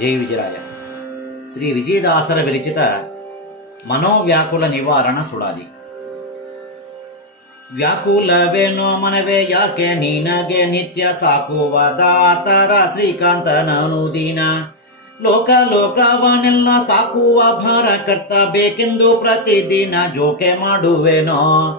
ಜೈ ವಿಜಯರಾಯ. ಶ್ರೀ ವಿಜಯದಾಸರ ವಿರಚಿತ ಮನೋವ್ಯಾಕುಲ ನಿವಾರಣ ಸುಳಾದಿ. ವ್ಯಾಕುಲವೇನೋ ಮನವೇ ಯಾಕೆ ನಿನಗೆ ನಿತ್ಯ ಸಾಕುವ ದಾತರ ಶ್ರೀಕಾಂತನನುದೀನ. ಲೋಕವನ್ನೆಲ್ಲ ಸಾಕುವ ಭಾರ ಕರ್ತ ಬೇಕೆಂದು ಪ್ರತಿದಿನ ಜೋಕೆ ಮಾಡುವೆನೋ.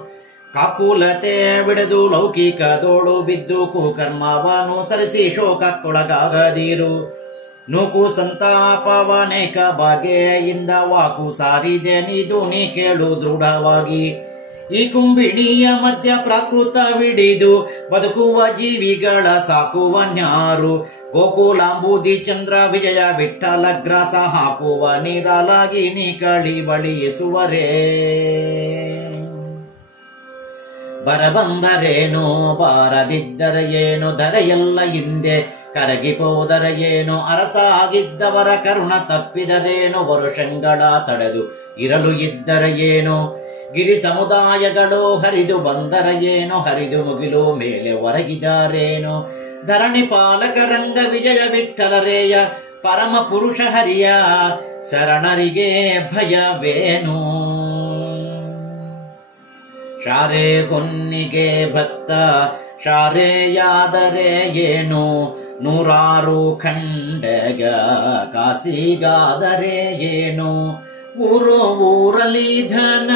ಕಾಕುಲತೆ ಬಿಡದು ಲೌಕಿಕದೋಳು ಬಿದ್ದು ಕುಕರ್ಮವನು ಸರಿಸಿ ಶೋಕಕ್ಕೊಳಗಾಗದಿರು. ನೂಕು ಸಂತಾಪವನೇಕ ಬಗೆಯಿಂದ ವಾಕು ಸಾರಿದೆ ನಿದು ನೀ ಕೇಳು ದೃಢವಾಗಿ. ಈ ಕುಂಬಿಣಿಯ ಮಧ್ಯ ಪ್ರಾಕೃತವಿಡಿದು ಬದುಕುವ ಜೀವಿಗಳ ಸಾಕುವನ್ಯಾರು. ಗೋಕುಲಾಂಬುದಿ ಚಂದ್ರ ವಿಜಯ ವಿಠಲ ಗ್ರಾಸ ಹಾಕುವ ನೀರಲಾಗಿ ನೀ ಕಳಿವಳಿಸುವರೇ. ಬರಬಂದರೇನೋ ಬಾರದಿದ್ದರೆ ಏನು ಧರೆಯೆಲ್ಲ ಹಿಂದೆ ಕರಗಿಪೋದರ ಏನು. ಅರಸಾಗಿದ್ದವರ ಕರುಣ ತಪ್ಪಿದರೇನು ವರುಷಗಳ ತಡೆದು ಇರಲು ಇದ್ದರ ಏನು. ಗಿರಿ ಸಮುದಾಯಗಳು ಹರಿದು ಬಂದರ ಏನು ಹರಿದು ಮುಗಿಲು ಮೇಲೆ ಹೊರಗಿದಾರೇನು. ಧರಣಿ ಪಾಲಕ ರಂಗ ವಿಜಯ ವಿಠಲರೇಯ ಪರಮ ಪುರುಷ ಹರಿಯ ಶರಣರಿಗೆ ಭಯವೇನು. ಶಾರೆ ಹೊನ್ನಿಗೆ ಭತ್ತ ಶಾರೆಯಾದರೆ ಏನು. ನೂರಾರು ಖಂಡಗ ಕಾಸಿಗಾದರೆ ಏನು. ಊರಲ್ಲಿ ಧನ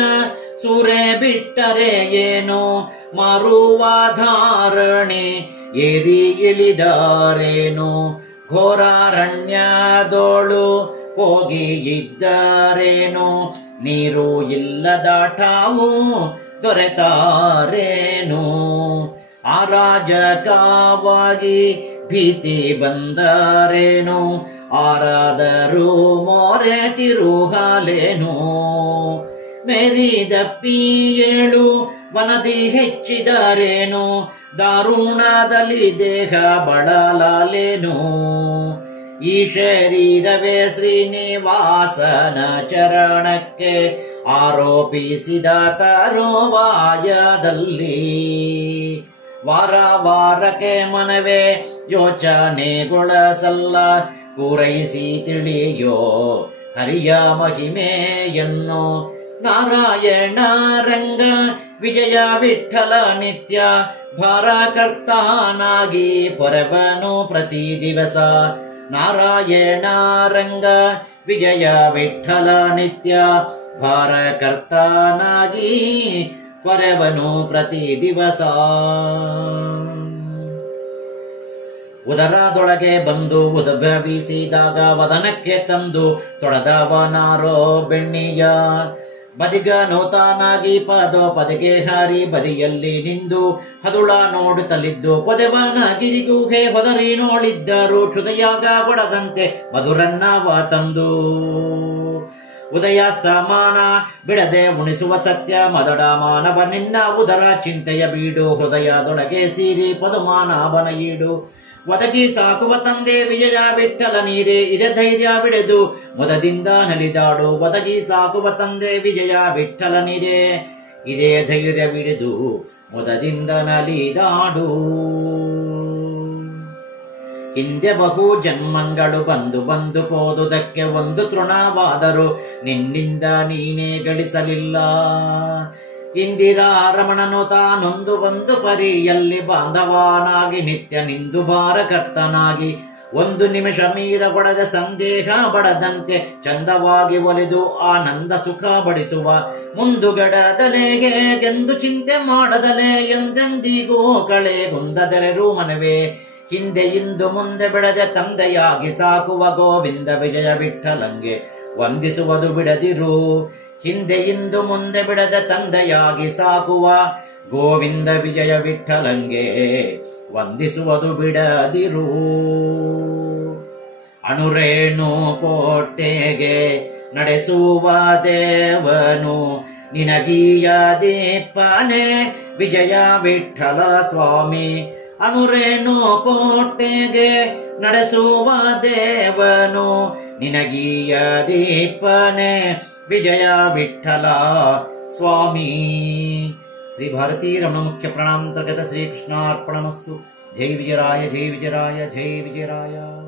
ಸೂರೆ ಬಿಟ್ಟರೆ ಏನು. ಮಾರುವ ಧಾರಣೆ ಏರಿ ಇಳಿದಾರೇನು. ಘೋರಾರಣ್ಯದೋಳು ಹೋಗಿ ಇದ್ದರೇನು. ನೀರು ಇಲ್ಲದಾಟವು ದೊರೆತಾರೇನು. ಅರಾಜಕವಾಗಿ ಭೀತಿ ಬಂದರೇನು. ಆರಾದರೂ ಮೋರೆ ತಿರುಹಾಲೇನು. ಮೇರಿದಪ್ಪಿ ಏಳು ವನದಿ ಹೆಚ್ಚಿದರೇನು. ದಾರುಣದಲ್ಲಿ ದೇಹ ಬಳಲಾಲೇನು. ಈ ಶರೀರವೇ ಶ್ರೀನಿವಾಸನ ಚರಣಕ್ಕೆ ಆರೋಪಿಸಿದ ತರುವಾಯದಲ್ಲಿ. ವಾರಕ್ಕೆ ಮನವೇ ಯೋಚನೆಗೊಳಸಲ್ಲ ಪೂರೈಸಿ ತಿಳಿಯೋ ಹರಿಯ ಮಹಿಮೆಯನ್ನು. ನಾರಾಯಣ ರಂಗ ವಿಜಯ ವಿಠಲ ನಿತ್ಯ ಭಾರಕರ್ತಾನಾಗಿ ಪೊರೆವನು ಪ್ರತಿ ದಿವಸ. ನಾರಾಯಣ ರಂಗ ವಿಜಯ ವಿಠಲ ನಿತ್ಯ ಭಾರಕರ್ತಾನಾಗಿ ಪೊರೆವನು ಪ್ರತಿ ದಿವಸ. ಉದರದೊಳಗೆ ಬಂದು ಉದ್ಭವಿಸಿದಾಗ ವದನಕ್ಕೆ ತಂದು ತೊಡೆದವನಾರೋ ಬೆಣ್ಣಿಯ. ಬದಿಗ ನೋತಾನಾಗಿ ಪದಗೆ ಹಾರಿ ಬದಿಯಲ್ಲಿ ನಿಂದು ಹದುಳ ನೋಡುತ್ತಲಿದ್ದು ಪೊದೆವನ ಗಿರಿಗೂಹೆ ಹೊದರಿ ನೋಡಿದ್ದರು. ಕ್ಷುದಯಾಗ ಒಡದಂತೆ ಮಧುರನ್ನವ ತಂದು ಉದಯಾಸ್ತಮಾನ ಬಿಡದೆ ಉಣಿಸುವ ಸತ್ಯ ಮದಡ ಮಾನವ ನಿನ್ನ ಉದರ ಚಿಂತೆಯ ಬೀಡು. ಹೃದಯದೊಳಗೆ ಸೀರಿ ಪದುಮಾನವನ ಈಡು ಒದಗಿ ಸಾಕುವ ತಂದೆ ವಿಜಯ ವಿಠಲ ನೀರೇ. ಇದೇ ಧೈರ್ಯ ಬಿಡೆದು ಮೊದದಿಂದ ನಲಿದಾಡು. ಒದಗಿ ಸಾಕುವ ತಂದೆ ವಿಜಯ ವಿಠಲ ನೀರೇ. ಇದೇ ಧೈರ್ಯ ಬಿಡೆದು ಮೊದದಿಂದ ನಲಿದಾಡು. ಹಿಂದೆ ಬಹು ಜನ್ಮಗಳು ಬಂದು ಪೋದುದಕ್ಕೆ ಒಂದು ತೃಣವಾದರೂ ನಿನ್ನಿಂದ ನೀನೇ ಗಳಿಸಲಿಲ್ಲ. ಇಂದಿರಾ ರಮಣನು ತಾನೊಂದು ಒಂದು ಪರಿಯಲ್ಲಿ ಬಾಂಧವನಾಗಿ ನಿತ್ಯ ನಿಂದು ಭಾರಕರ್ತನಾಗಿ. ಒಂದು ನಿಮಿಷ ಮೀರಗೊಡದ ಸಂದೇಹ ಬಡದಂತೆ ಚಂದವಾಗಿ ಒಲಿದು ಆನಂದ ಸುಖ ಬಡಿಸುವ. ಮುಂದುಗಡದಲೆಗೆ ಎಂದು ಚಿಂತೆ ಮಾಡದಲೆ ಎಂದೆಂದಿಗೂ ಕಳೆಗುಂದದೆಲೆರು ಮನವೇ. ಹಿಂದೆ ಇಂದು ಮುಂದೆ ಬಿಡದೆ ತಂದೆಯಾಗಿ ಸಾಕುವ ಗೋವಿಂದ ವಿಜಯ ವಿಠಲಂಗೆ ವಂದಿಸುವುದು ಬಿಡದಿರು. ಹಿಂದೆ ಇಂದು ಮುಂದೆ ಬಿಡದೆ ತಂದೆಯಾಗಿ ಸಾಕುವ ಗೋವಿಂದ ವಿಜಯ ವಿಠಲಂಗೆ ವಂದಿಸುವುದು ಬಿಡದಿರು. ಅಣುರೇಣು ಪೋಟೆಗೆ ನಡೆಸುವ ದೇವನು ನಿನಗೀಯ ದೀಪನೆ ವಿಜಯ ವಿಠಲ ಸ್ವಾಮಿ. ಅಣುರೇಣು ಪೋಟೆಗೆ ನಡೆಸುವ ದೇವನು ನಿನಗೀಯ ದೀಪನೆ ವಿಜಯ ವಿಠಲ ಸ್ವಾಮಿ. ಶ್ರೀ ಭಾರತೀ ರಮಣ ಮುಖ್ಯ ಪ್ರಾಣಾಂತರ್ಗತ ಶ್ರೀಕೃಷ್ಣಾರ್ಪಣಮಸ್ತು. ಜೈ ವಿಜಯರಾಯ ಜೈ ವಿಜಯರಾಯ ಜೈ ವಿಜಯರಾಯ.